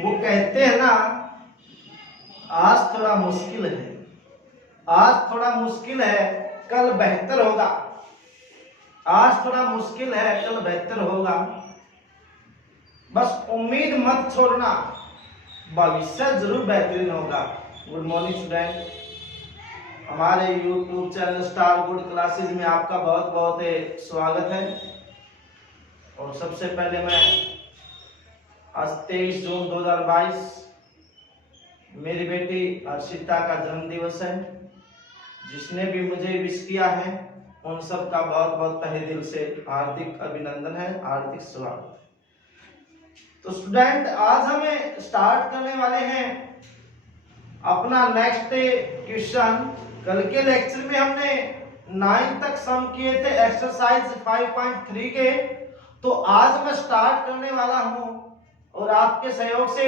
वो कहते हैं ना, आज थोड़ा मुश्किल है, आज थोड़ा मुश्किल है, कल बेहतर होगा। आज थोड़ा मुश्किल है, कल बेहतर होगा। बस उम्मीद मत छोड़ना, भविष्य जरूर बेहतरीन होगा। गुड मॉर्निंग स्टूडेंट, हमारे YouTube channel star good classes में आपका बहुत बहुत स्वागत है। और सबसे पहले मैं आज 23 जून 2022 मेरी बेटी अर्शिता का जन्म दिवस है। जिसने भी मुझे विश किया है उन सब का बहुत बहुत तहे दिल से हार्दिक अभिनंदन है, हार्दिक स्वागत। तो स्टूडेंट, आज हमें स्टार्ट करने वाले हैं अपना नेक्स्ट क्वेश्चन। कल के लेक्चर में हमने 9 तक सम किए थे एक्सरसाइज 5.3 के। तो आज मैं स्टार्ट करने वाला हूं और आपके सहयोग से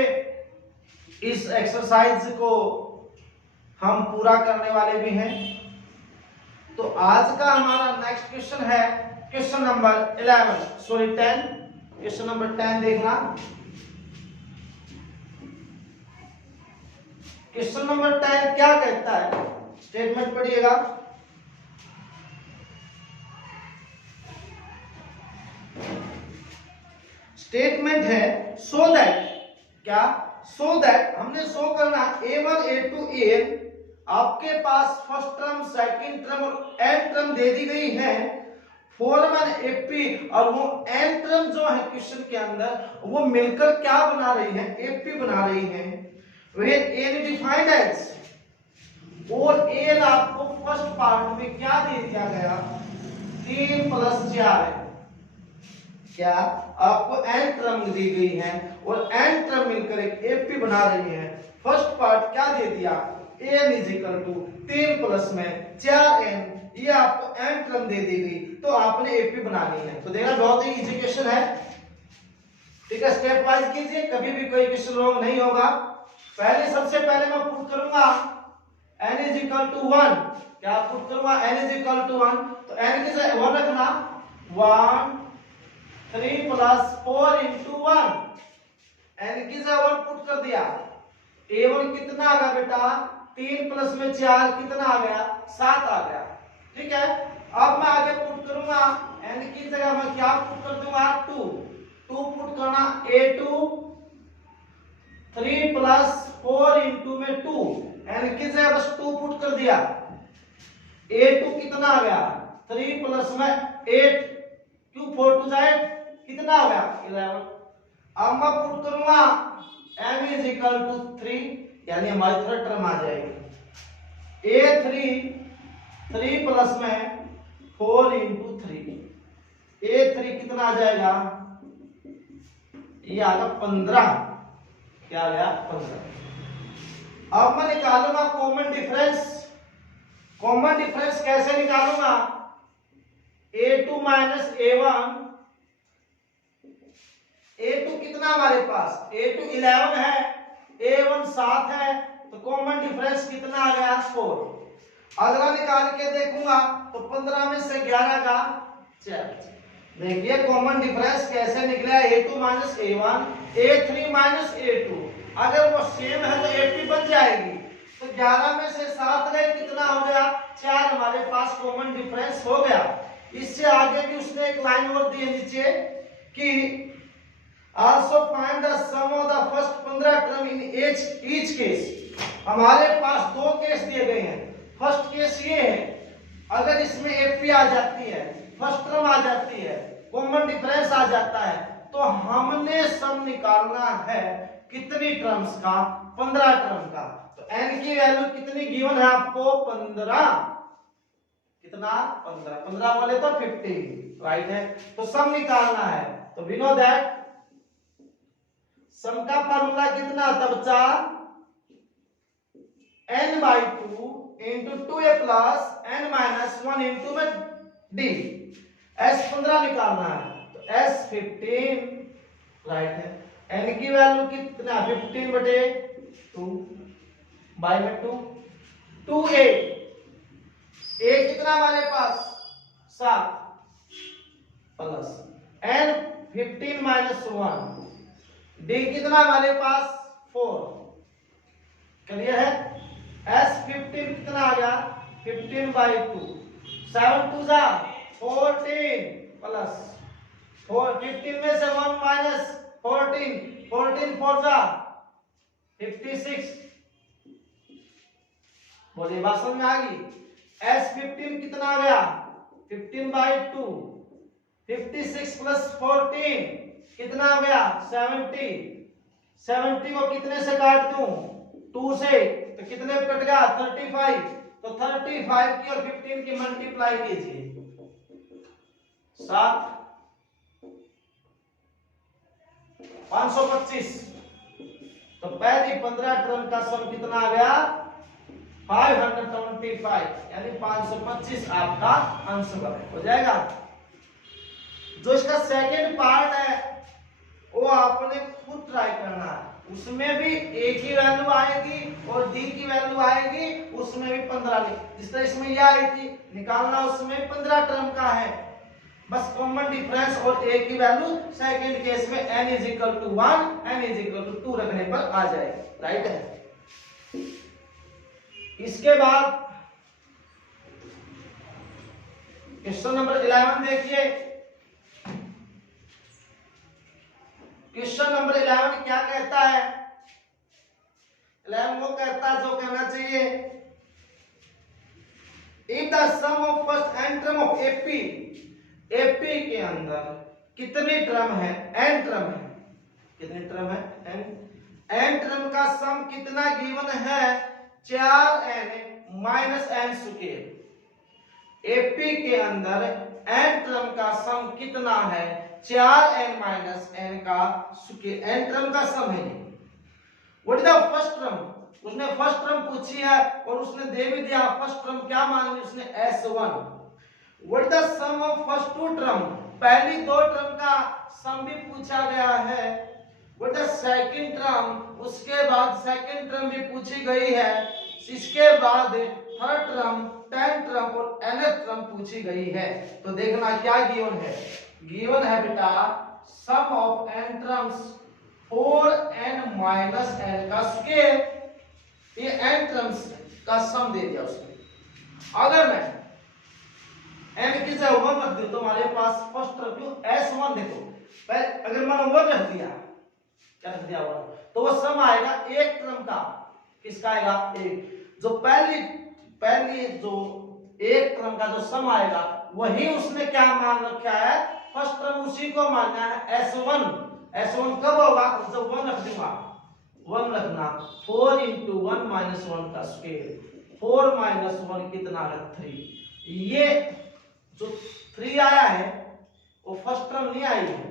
इस एक्सरसाइज को हम पूरा करने वाले भी हैं। तो आज का हमारा नेक्स्ट क्वेश्चन है क्वेश्चन नंबर 10। क्वेश्चन नंबर 10 देखना। क्वेश्चन नंबर 10 क्या कहता है, स्टेटमेंट पढ़िएगा। स्टेटमेंट है सो दैट, क्या सो दैट हमने शो करना A1 A2 AN। आपके पास फर्स्ट टर्म, सेकंड टर्म और एन टर्म दे दी गई है। फॉरमन एपी और वो एन टर्म जो है क्वेश्चन के अंदर वो मिलकर क्या बना रही है, एपी बना रही है। वह एन डिफाइंड एज, और एन आपको फर्स्ट पार्ट में क्या दे दिया गया, 3 + 4। क्या आपको एन टर्म दी गई है और एन टर्म मिलकर एक एपी बना रही है। फर्स्ट पार्ट क्या दे दिया, n = 3 + में 4n, ये आपको एन टर्म दे दी गई तो आपने एपी बनानी है। तो देखना बहुत ही इजी क्वेश्चन है, ठीक है। स्टेप वाइज कीजिए, कभी भी कोई क्वेश्चन रॉन्ग नहीं होगा। सबसे पहले मैं पुट करूंगा n = 1। क्या पुट करूंगा, n = 1। तो n की जगह 1 रखना, 1 3 + 4 × 1। n की जगह 1 पुट कर दिया। A1 कितना आ गया बेटा, 3 + में 4 कितना आ गया, 7 आ गया। ठीक है, अब मैं आगे पुट करूंगा, n की जगह मैं क्या पुट कर दूंगा, 2 पुट करना। A2 3 + 4 × में 2, n की जगह बस 2 पुट कर दिया। A2 कितना आ गया, 3 + में 8, क्यों 4 2 8 कितना आ गया, 11। अब मैं पुट करूंगा m = 3, यानी हमारी थर्ड टर्म आ जाएगी। A3 3 + में 4 × 3, A3 कितना आ जाएगा, ये आ गया 15। क्या आ गया, 15। अब मैं निकालूंगा कॉमन डिफरेंस। कॉमन डिफरेंस कैसे निकालूंगा, A2 - A1। A2 कितना हमारे पास, A2 11 है, A1 7 है, तो कॉमन डिफरेंस कितना आ गया, 4। अगला निकाल के देखूंगा तो 15 में से 11 का 4। देखिए कॉमन डिफरेंस कैसे निकला, A2 - A1, A3 - A2। अगर वो सेम है तो AP बन जाएगी। तो 11 में से 7 गए, कितना हो गया, 4 हमारे पास कॉमन डिफरेंस हो गया। इससे आगे भी उसने एक लाइन और दी है नीचे कि also find the sum of the first 15 term in each case। हमारे पास 2 केस दिए गए हैं। फर्स्ट केस ये है, अगर इसमें एपी आ जाती है, फर्स्ट टर्म आ जाती है, कॉमन डिफरेंस आ जाता है, तो हमने सम निकालना है कितनी टर्म्स का, 15 टर्म का। तो n की वैल्यू कितनी गिवन है आपको, 15। कितना, 15 बोले तो 15, राइट है। तो सम निकालना है, तो वी नो दैट सम का फार्मूला कितना था बच्चा, n/2 × 2a + n - 1 × d। S15 निकालना है, तो S15, राइट है। n की वैल्यू कितना, 15/2 बाय में 2, 2a, a कितना हमारे पास, 7 प्लस n 15 - 1, d कितना हमारे पास 4। क्लियर है? S15 कितना आ गया? 15/2। 7 2 जा 14 प्लस 4, 15 में से 1 माइनस 14, 14 4 जा 56। बोलिए बात समझ में आ गई? S15 कितना आ गया? 15/2। 56 प्लस 14 कितना आ गया? 70। 70 को कितने से काट दूं? 2 से, तो कितने कट गया? 35। तो 35 की और 15 की मल्टीप्लाई कीजिए, 7 525। तो पहली 15 टर्म का सम कितना आ गया? 525, यानी 525 आपका आंसर हो जाएगा। जो इसका सेकंड पार्ट है वो आपने खुद ट्राई करना है, उसमें भी ए की वैल्यू आएगी और डी की वैल्यू आएगी, उसमें भी 15 जिस तरह इसमें ये आई थी निकालना, उसमें 15 टर्म का है, बस कॉमन डिफरेंस और ए की वैल्यू सेकंड केस में n = 1 n = 2 रखने पर आ जाएगी। राइट है? इसके बाद क्वेश्चन नंबर 11 देखिए। क्वेश्चन नंबर 11 क्या कहता है? 11 वो कहता है जो कहना चाहिए, if the sum of first n term of AP के अंदर कितनी टर्म है? n टर्म है। कितनी टर्म है? n टर्म का सम कितना गिवन है? 4n minus n square. AP के अंदर n टर्म का सम कितना है? 4n माइनस n का स्क्वायर। n टर्म का सम है। What is the first term? उसने फर्स्ट टर्म पूछी है और उसने दे भी दिया। फर्स्ट टर्म क्या मान ली उसने? S1। What is the sum of first two term? पहली दो टर्म का सम भी पूछा गया है। What is the second term? उसके बाद सेकंड टर्म भी पूछी गई है। इसके बाद थर्ड टर्म, टेंथ टर्म और nth टर्म पूछी गई है। तो देखना क्या गिवन है। गिवन है बेटा sum of n terms 4n minus n का स्क्वायर। ये n टर्म्स का सम दे दिया उसने। अगर मैं n की जगह 1 रख दूं तो हमारे पास फर्स्ट टर्म क्यों S1 देखो, अगर मैंने 1 रख दिया, क्या रख दिया 1, तो वो सम आएगा एक टर्म का। किसका आएगा? एक। जो पहली जो एक टर्म का जो सम आएगा वही उसने क्या मान रखा है? फर्स्ट टर्म उसी को मानना है S1। S1 कब होगा? जब 1 रख दूंगा। 1 रखना 4 × 1 - 1 का स्क्वायर। 4 - 1 कितना है? 3। ये जो 3 आया है वो फर्स्ट टर्म नहीं आई है,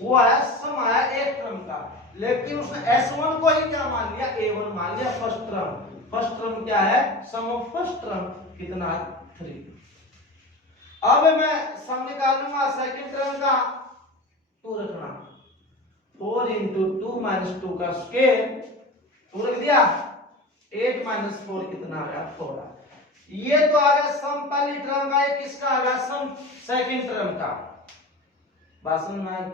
वो आया सम आया एक टर्म का, लेकिन उसने S1 को ही क्या मान लिया? A1 मान लिया फर्स्ट टर्म। फर्स्ट टर्म क्या है? सम ऑफ फर्स्ट टर्म कितना? 3। अब मैं सम निकालूंगा सेकंड टर्म का, 2 रखना 4 × 2 - 2 का स्क्वायर। 2 रख दिया। 8 - 4 कितना आ गया? 4। ये तो आ गया सम पहली टर्म का। ये किसका आ गया? सम सेकंड टर्म का। बात समझ में आई?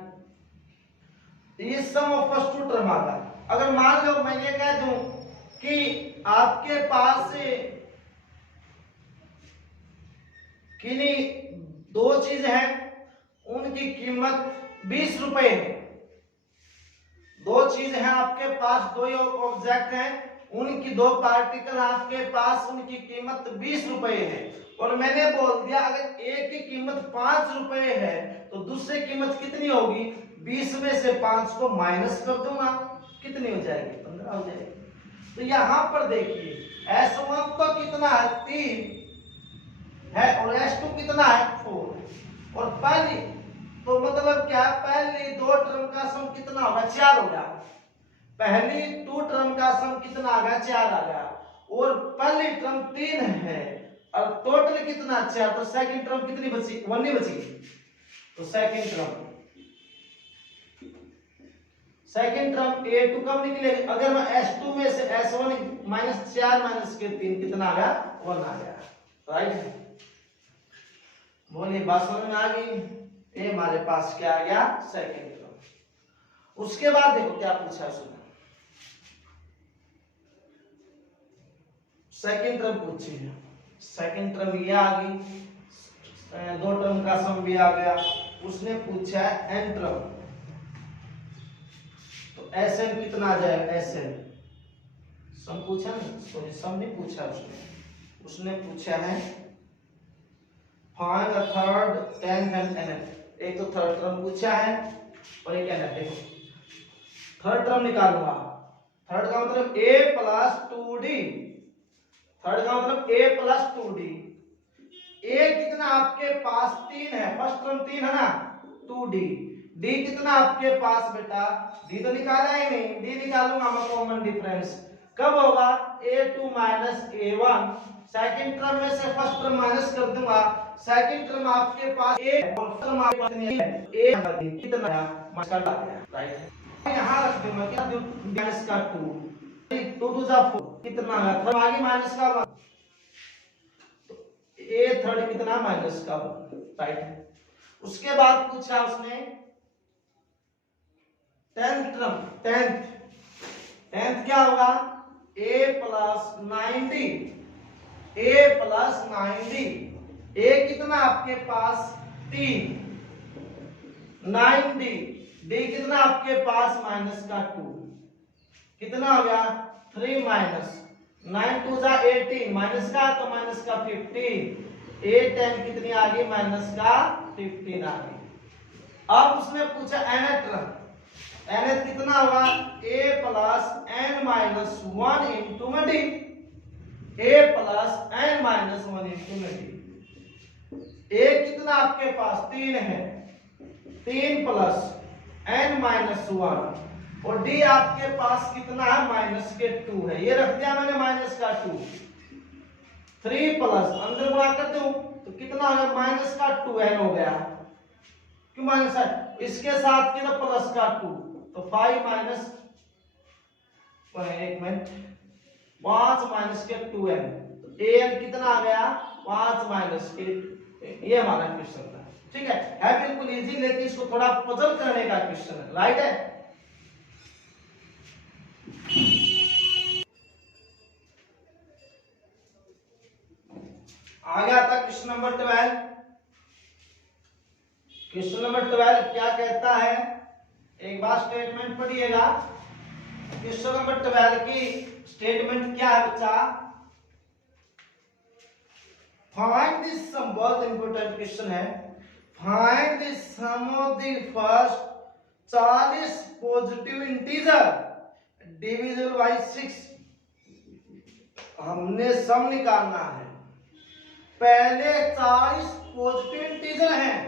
ये सम ऑफ फर्स्ट टू टर्म आ गया। अगर मान लो मैं ये कह दूं कि आपके पास किन्हीं दो चीज है, उनकी कीमत 20 रुपए है। दो चीज है आपके पास, दो ऑब्जेक्ट हैं, उनकी दो पार्टिकल आपके पास, उनकी कीमत 20 रुपए है। और मैंने बोल दिया अगर एक की कीमत 5 रुपए है तो दूसरी कीमत कितनी होगी? 20 में से 5 को माइनस कर दूंगा, कितनी हो जाएगी? 15 हो जाएगी। तो यहां पर देखिए S1 तो कितना है? 3 है और S2 कितना है? 4। और पहली तो मतलब क्या? पहली दो टर्म का सम कितना होगा? 4 हो गया। पहली दो टर्म का सम कितना आ गया? 4 आ गया। और पहली टर्म 3 है और टोटल कितना? 4। तो सेकंड टर्म कितनी बची? 1 नहीं बची। तो सेकंड टर्म A2 कब निकलेगी? अगर मैं S2 में से S1 -4 - 3 कितना आ गया? 1 आ गया। राइट? बोलिए बात समझ में आ गई? ये हमारे पास क्या आ गया? Second term. उसके बाद देखो क्या पूछा उसने। सेकंड टर्म पूछी है, सेकंड टर्म ये आ गई, दो टर्म का सम भी आ गया। उसने पूछा है एन टर्म, तो एस एन कितना आ जाएगा, एस एन सम पूछा ना, सॉरी सम नहीं पूछा उसने पूछा है find the third tenth and nth. एक तो थर्ड टर्म पूछा है और एक एनथ। देखो थर्ड टर्म निकालूंगा, थर्ड का मतलब a प्लस 2d, थर्ड का मतलब a प्लस 2d। a कितना आपके पास 3 है, फर्स्ट टर्म 3 है ना, 2d। d कितना आपके पास बेटा, d तो निकाला ही नहीं, d निकालूंगा मैं कॉमन डिफरेंस। कब होगा, a2 minus a1, second term में से फर्स्ट टर्म माइनस कर दूंगा, सेकंड टर्म आपके पास a और फर्स्ट टर्म आपके पास नहीं है, a कितना माइनस का राइट, यहाँ रख दूंगा क्या, माइनस का 2, 2 2 जा 4 कितना है, थर्ड आगे माइनस का 1, तो a थर्ड कितना माइनस का 1 राइट। उसके बाद पूछा उसने टेंथ टर्म, टेंथ क्या होगा, a plus 9d, a plus 9d, a कितना आपके पास 3, 9d, d कितना आपके पास माइनस का 2, कितना हो गया 3 माइनस 9 2 जा 18, माइनस का तो माइनस का 15, a 10 कितनी आ गई, माइनस का 15 आ गई। अब उसने पूछा nth टर्म, nth कितना होगा, a plus n minus 1 into में d, a plus n minus 1 into में d। a कितना आपके पास 3 है, 3 प्लस n माइनस 1, और d आपके पास कितना है, माइनस के 2 है, ये रख दिया मैंने माइनस का 2, 3 प्लस अंदर गुणा कर दूं तो कितना हो गया, माइनस का 2n हो गया, क्यों माइनस है, इसके साथ कितना प्लस का 2, तो 5 माइनस, एक मिनट, 5 माइनस के 2n, तो an कितना आ गया, 5 माइनस के, ये हमारा क्वेश्चन था। ठीक है बिल्कुल इजी, लेकिन इसको थोड़ा पजल करने का क्वेश्चन है, राइट है। आगे आता क्वेश्चन नंबर 12। क्वेश्चन नंबर 12 क्या कहता है, एक बार स्टेटमेंट पढ़िएगा। क्वेश्चन नंबर 12 की स्टेटमेंट क्या है बच्चा, फाइंड द सम, बहुत इंपॉर्टेंट क्वेश्चन है, find the sum of the first 40 positive integer divisible by 6। हमने सम निकालना है, पहले 40 पॉजिटिव इंटीजर हैं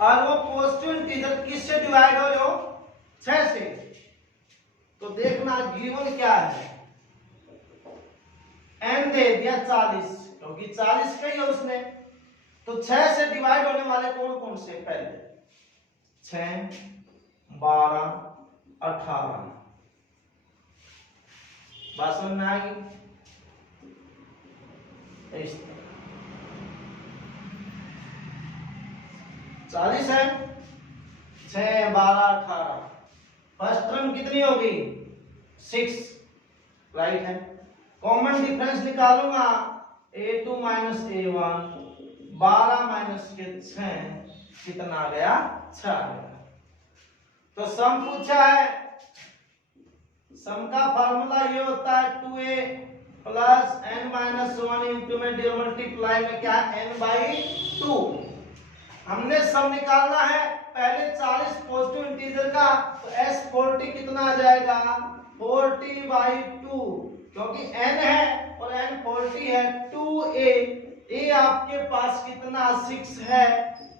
और वो पॉजिटिव इंटीजर किससे डिवाइड हो रहे हो, 6 से। तो देखना गिवन क्या है, n दे दिया 40, क्योंकि 40 का ही है उसने, तो 6 से डिवाइड होने वाले कौन कौन से, पहले 6 12 18, बात समझ में आ गई, 40 है, 6 12 18, फर्स्ट टर्म कितनी होगी, 6 राइट है। कॉमन डिफरेंस निकालूंगा, a2 माइनस a1, 12 माइनस के 6 कितना आ गया, 6 आ गया। तो सम पूछा है, सम का फार्मूला ये होता है 2a plus n minus 1 into में डी मल्टीप्लाई में क्या है, n बाई 2। हमने सम निकालना है पहले 40 पॉजिटिव इंटीजर का, तो s 40 कितना आ जाएगा, 40 बाई 2, क्योंकि n है और n 40 है, 2a, a आपके पास कितना 6 है,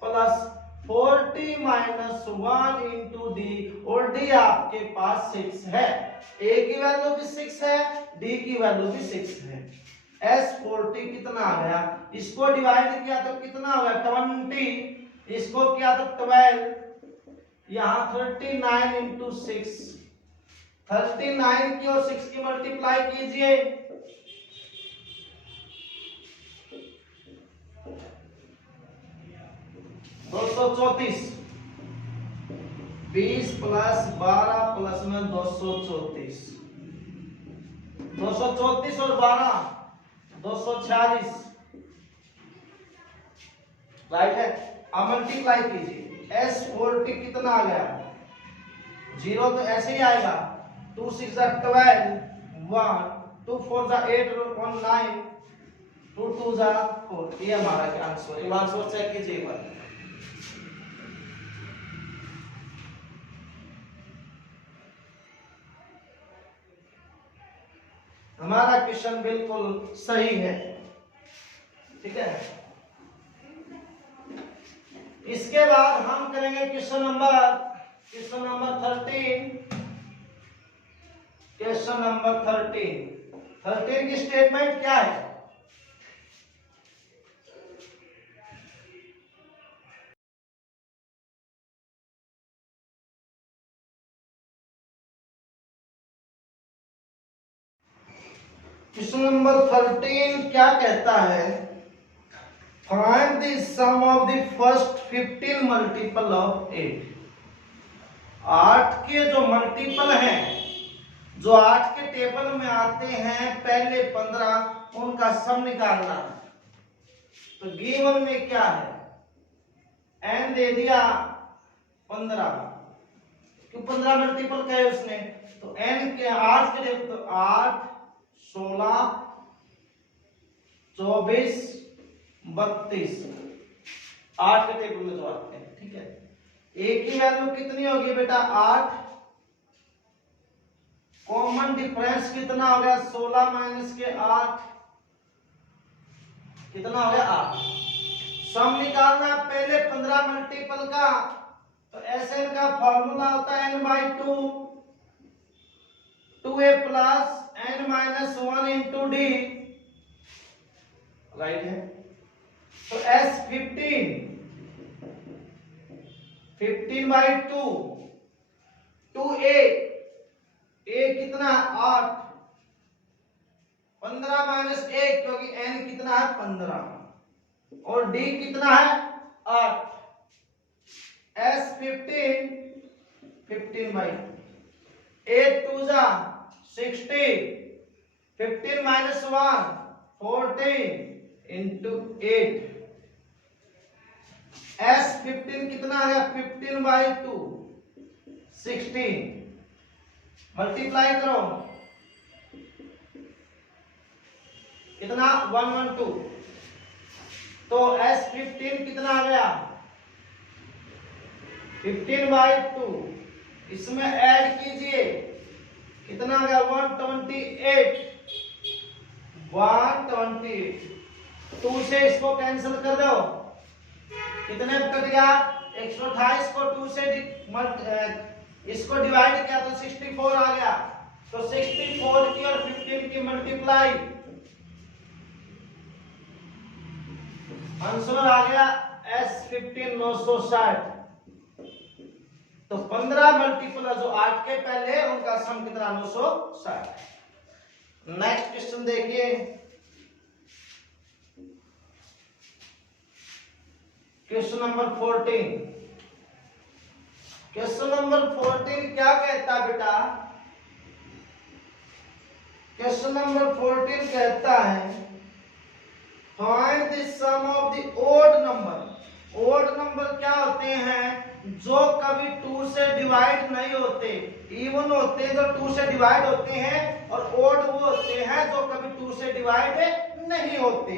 प्लस 40 माइनस 1 इंटू डी, और d आपके पास 6 है, a की वैल्यू भी 6 है, d की वैल्यू भी 6 है। s 40 कितना आ गया, इसको डिवाइड किया तो कितना हो गया 20, इसको किया तो 12, यहाँ 39 इंटू 6, 39 की और 6 की मल्टीप्लाई कीजिए, 234, 20 प्लस 12 प्लस में 234, 234 और 12 246, राइट है। अब मल्टीप्लाई कीजिए, S40 कितना आ गया, 0 तो ऐसे ही आएगा, 2 6 12, 1 2 4 8 1 9, 2 2 4, ये हमारा क्या आंसर है। आंसर चेक कीजिए एक बार। हमारा क्वेश्चन बिल्कुल सही है, ठीक है। इसके बाद हम करेंगे क्वेश्चन नंबर 13। क्वेश्चन नंबर 13 की स्टेटमेंट क्या है? क्वेश्चन नंबर 13 क्या कहता है? Find the sum of the first 15 multiple of 8। 8 के जो मल्टीपल हैं, जो 8 के टेबल में आते हैं पहले 15, उनका सम निकालना है। तो गिवन में क्या है, n दे दिया 15, क्यों 15 मल्टीपल का है उसने, तो n के 8 के टेबल, तो 8 16 24 32, 8 के टेबल में जो आते हैं, ठीक है। एक ही वैल्यू कितनी होगी बेटा, 8, कॉमन डिफरेंस कितना हो गया, 16 माइनस के 8 कितना हो गया, 8। सम निकालना पहले 15 मल्टीपल का, तो Sn का फॉर्मूला होता है n/2, 2a plus n-1 into d, right है। तो S15 15/2, 2a, a कितना 8, 15 माइनस 1, क्योंकि n कितना है 15, और d कितना है 8। S15 15/2, 8 2 जा 16, 15 माइनस 1 14 इंटू 8। S15 कितना आ गया, 15/2 16, मल्टीप्लाई करो कितना 112, तो S15 कितना आ गया 15/2, इसमें ऐड कीजिए कितना आ गया 128, 128, 2 से इसको कैंसिल कर दो, कितने कट गया 128 को 2 से इसको डिवाइड किया तो 64 आ गया, तो 64 की और 15 की मल्टीप्लाई, आंसर आ गया S15 960। तो 15 मल्टीपल जो 8 के पहले उनका सम कितना 960। नेक्स्ट क्वेश्चन देखिए, क्वेश्चन नंबर 14। क्वेश्चन नंबर 14 क्या कहता है बेटा? क्वेश्चन नंबर 14 कहता है find the sum of the odd number. Odd number क्या होते हैं? जो कभी 2 से डिवाइड नहीं होते, इवन होते हैं जो 2 से डिवाइड होते हैं, और ओड वो होते हैं जो कभी 2 से डिवाइड नहीं होते।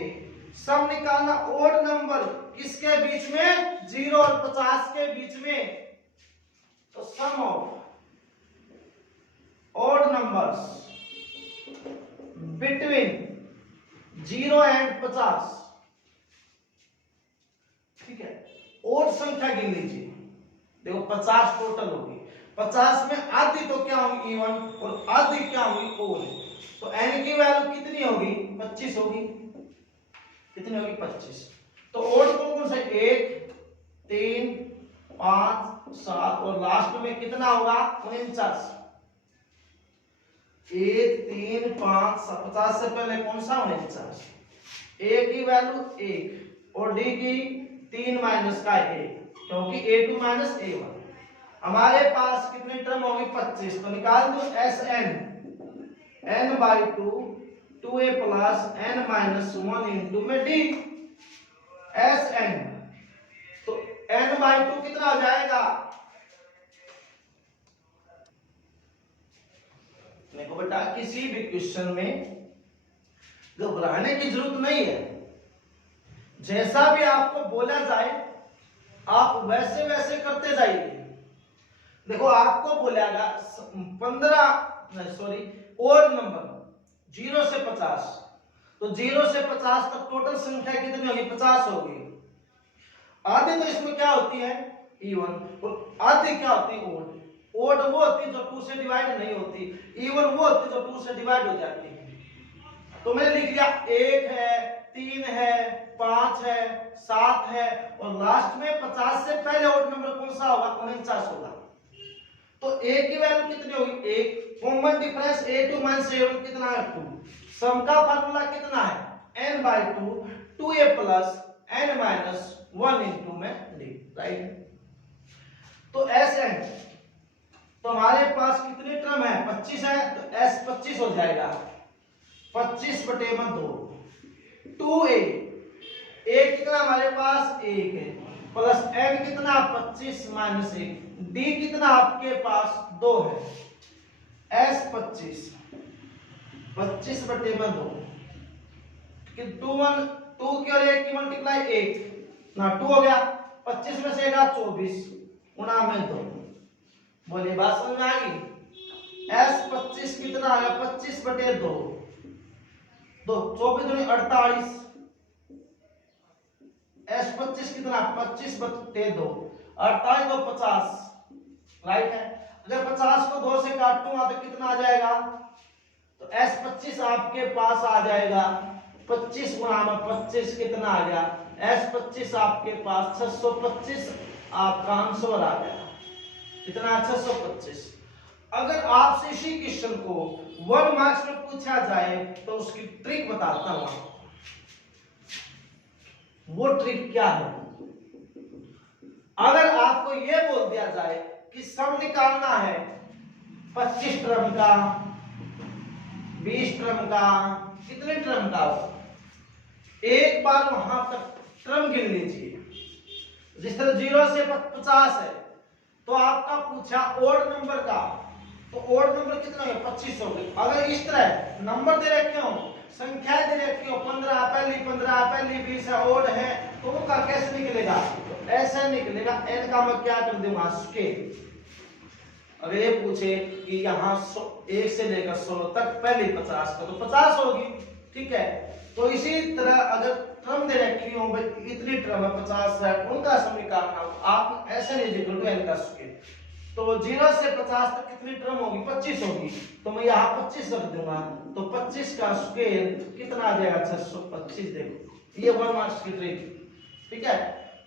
सम निकालना ओड नंबर किसके बीच में, 0 और 50 के बीच में। तो sum of odd numbers between 0 and 50, ठीक है। ओड संख्या गिन लीजिए, देखो 50 टोटल होगी, 50 में आधी तो क्या होगी इवन और आधी क्या होगी ओड, तो n की वैल्यू कितनी होगी 25 होगी, कितनी होगी 25। तो ओड कौन सा 1 3 5 7 और लास्ट में कितना होगा 49। 1 3 5 50 से पहले कौन सा 49, a की वैल्यू 1 और d की 3 माइनस का 1, क्योंकि a2 माइनस a1। हमारे पास कितनी टर्म होगी 25, तो निकाल दो Sn n by two 2a plus n minus 1 into में d एस एन। तो n बाई टू कितना हो जाएगा? देखो बेटा, किसी भी क्वेश्चन में घबराने की जरूरत नहीं है। जैसा भी आपको बोला जाए आप वैसे वैसे करते जाइए। देखो आपको बोलेगा 15 और नंबर 0 से 50, तो 0 से 50 तक टोटल संख्या कितनी होगी? 50 होगी। आधी तो इसमें क्या होती है? इवन। और आधी क्या होती है? ओड। ओड वो होती है जो 2 से डिवाइड नहीं होती, इवन वो होती है जो 2 से डिवाइड हो जाती है। तो मैंने लिख दिया 1 है, 3 है, 5 है, 7 है, और लास्ट में 50 से पहले ओड नंबर कौन सा होगा? 49 होगा। तो a की वैल्यू कितनी होगी? 1। Common difference a2 minus a1 कितना है? 2। सम का फार्मूला कितना है? n by 2 2a plus n minus 1 into में d, राइट। तो Sn, तो हमारे पास कितनी टर्म है? 25 है, तो S 25 हो जाएगा। 25 बटे में 2 2a, a कितना हमारे पास? 1 है, प्लस n कितना? 25 माइनस 1, d कितना आपके पास? 2 है। S 25 25 बटे में 2 कि 2 की और 1 की मल्टीप्लाई 1 ना 2 हो गया। 25 में से 24 गुणा में 2। बोलिए बात समझ में आ गई? S 25 कितना आ गया? 25 बटे 2 24 दूनी 48। S 25 कितना? 25 बटे 2 48 2 50, राइट है। अगर 50 को 2 से काटूंगा तो कितना आ जाएगा? तो S 25 आपके पास आ जाएगा 25 गुणा में 25 कितना आ गया? S 25 आपके पास 625 आपका आंसर आ गया। कितना? 625। अगर आपसे इसी क्वेश्चन को 1 मार्क्स में पूछा जाए तो उसकी ट्रिक बताता हूं। वो ट्रिक क्या है? अगर आपको यह बोल दिया जाए कि सम निकालना है 25 टर्म का, 20 टर्म का, कितने टर्म का हो, एक बार वहां तक टर्म गिन लीजिए। जिस तरह 0 से 50 है तो आपका पूछा ओड नंबर का, तो ओड नंबर कितना है? 25 हो गए। अगर इस तरह नंबर दे रखे हो, संख्याएं दे रखी हो, 15 पहली 20 है, ओड है, तो वो का कैसे निकलेगा? तो ऐसे निकलेगा। n का मैं क्या कर दूंगा? स्केल। अगर ये पूछे कि यहाँ 1 से लेकर 100 तक पहले 50 का, तो 50 होगी, ठीक है। तो इसी तरह अगर टर्म दे रखी हो, इतनी टर्म है 50 है, उनका सम निकालना हो, आप ऐसे नहीं लिखो तो n का स्केल। तो 0 से 50 तक कितनी टर्म होगी? 25 होगी, तो मैं यहाँ 25 रख दूंगा, तो 25 का स्केल कितना आ जाएगा? 625। देखो ये 1 मार्क्स की ट्रिक, ठीक है।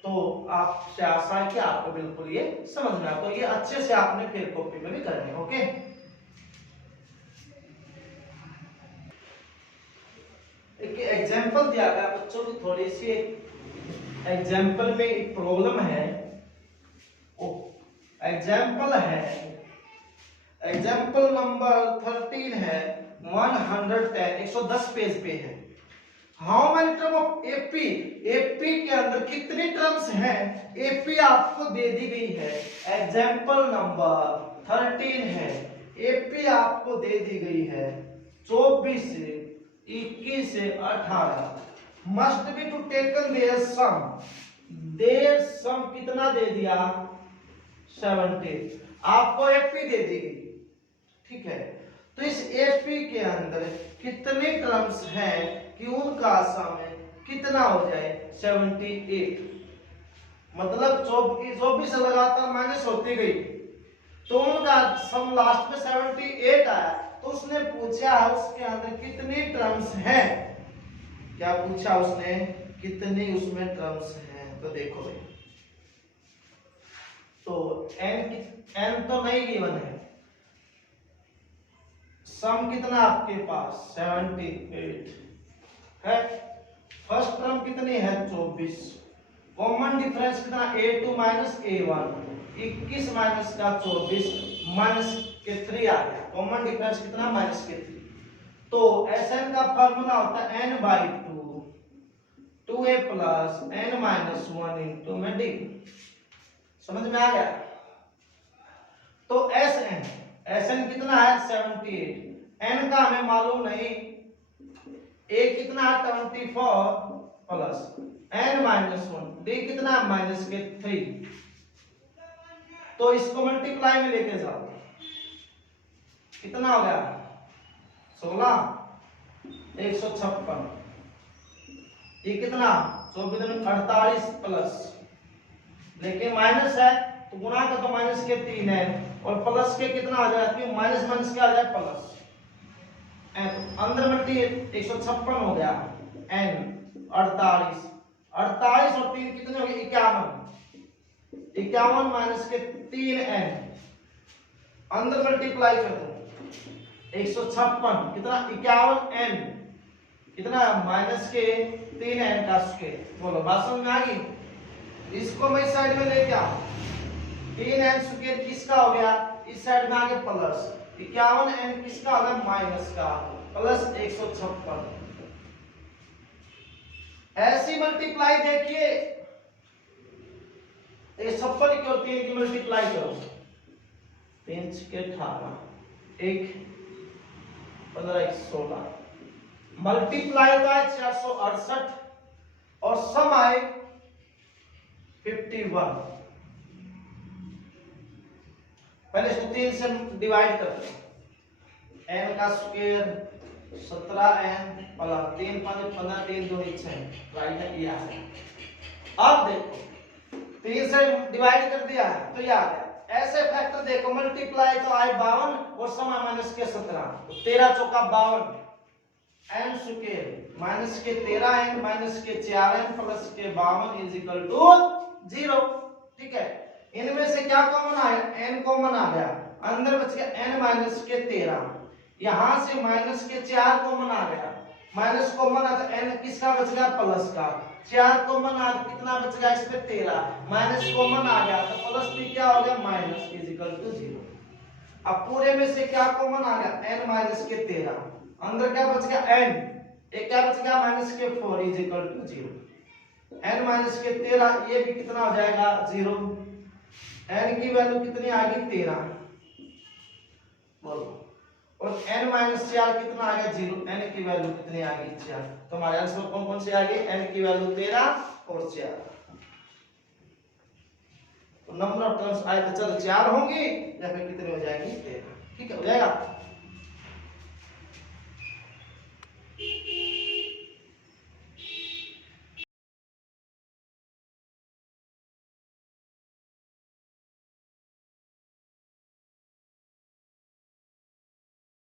तो आपसे आशा है कि आपको बिल्कुल ये समझ में आया। तो ये अच्छे से आपने फिर कॉपी में भी करनी है, ओके। एक एग्जांपल दिया गया बच्चों की, थोड़ी सी एग्जांपल में एक प्रॉब्लम है। एग्जांपल नंबर 13 है 110 110 पेज पे है। How many term of AP, AP के अंदर कितनी टर्म्स हैं? एपी आपको दे दी गई है, एग्जांपल नंबर 13 है। एपी आपको दे दी गई है 24 से 21 से 18। Must be two taken their sum. Their sum कितना दे दिया? 70। आपको एपी दे दी गई, ठीक है। तो इस एपी के अंदर कितने टर्म्स हैं कि उनका सम कितना हो जाए? 78। मतलब 24 लगातार माइनस होती गई, तो उनका सम लास्ट में 78 आया। तो उसने पूछा उसके अंदर कितनी टर्म्स हैं। क्या पूछा उसने? कितनी उसमें टर्म्स हैं। तो देखो भाई, तो n तो नहीं गिवन है, सम कितना आपके पास? 78 है। फर्स्ट टर्म कितनी है? 24। कॉमन डिफरेंस कितना? a2 minus a1। 21 माइनस का 24 माइनस के 3 आ गया। कॉमन डिफरेंस कितना? माइनस के 3। तो Sn का फॉर्मूला होता है n/2 2a plus n-1 into में d। समझ में आ गया? तो Sn कितना है 78, n का हमें मालूम नहीं, a कितना है 24 प्लस n-1, d कितना है -3। तो इसको मल्टीप्लाई में लेके जाओ, कितना हो गया 16 156। ये कितना 48 प्लस, लेकिन माइनस है तो गुणा का तो -3 है और प्लस के कितना आ जाएगा, क्यों माइनस क्या आ जाए प्लस, अंदर मल्टी 156 हो गया, n 48 और 3 कितने हो गए 51, 51 -3n, अंदर मल्टीप्लाई कर दो 156 कितना 51n कितना -3n का स्क्वायर। बोलो बात समझ में आ गई? इसको मैं साइड में लेके आऊं, 3n स्क्वायर किसका हो गया, इस साइड में आगे प्लस 51n किसका हो गया माइनस का, प्लस 156। ऐसी मल्टीप्लाई देखिए, 56 की और 3 की मल्टीप्लाई करो, 3 के 18 1 15 16, मल्टीप्लाई होता है 468 और सम आए 51। पहले इसको 3 से डिवाइड करते हैं, n का स्क्वायर 17n प्लस 3 5 15 3 2 6 राइट है, ये आ गया। अब देखो 3 से डिवाइड कर दिया है तो ये आ गया। ऐसे फैक्टर देखो, मल्टीप्लाई तो आए 52 और सम माइनस के 17, तो 13 चौका 52, n स्क्वायर माइनस के 13n माइनस के 4n प्लस के 52 इज इक्वल टू 0। ठीक है, इनमें से क्या कॉमन आया, n कॉमन आ गया, अंदर बच गया n माइनस के 13, यहां से माइनस के 4 कॉमन आ गया, माइनस कॉमन आ तो n किसका बच गया प्लस का, 4 कॉमन आ तो कितना बच गया इसमें 13, माइनस कॉमन आ गया तो प्लस भी क्या हो गया माइनस इज इक्वल टू 0। अब पूरे में से क्या कॉमन आ गया n माइनस के 13, अंदर क्या बच गया n, एक क्या बच गया माइनस के 4 is equal to 0, n minus के 13 ये भी कितना हो जाएगा 0, n की वैल्यू कितनी आ गई 13, बोलो, और n माइनस 4 कितना आ गया 0, n की वैल्यू कितनी आ गई 4। तो हमारे आंसर कौन कौन से आ गए, n की वैल्यू 13 और 4। तो नंबर ऑफ टर्म्स आए तो चल 4 होंगी या फिर कितने हो जाएंगी 13। ठीक है, हो जाएगा।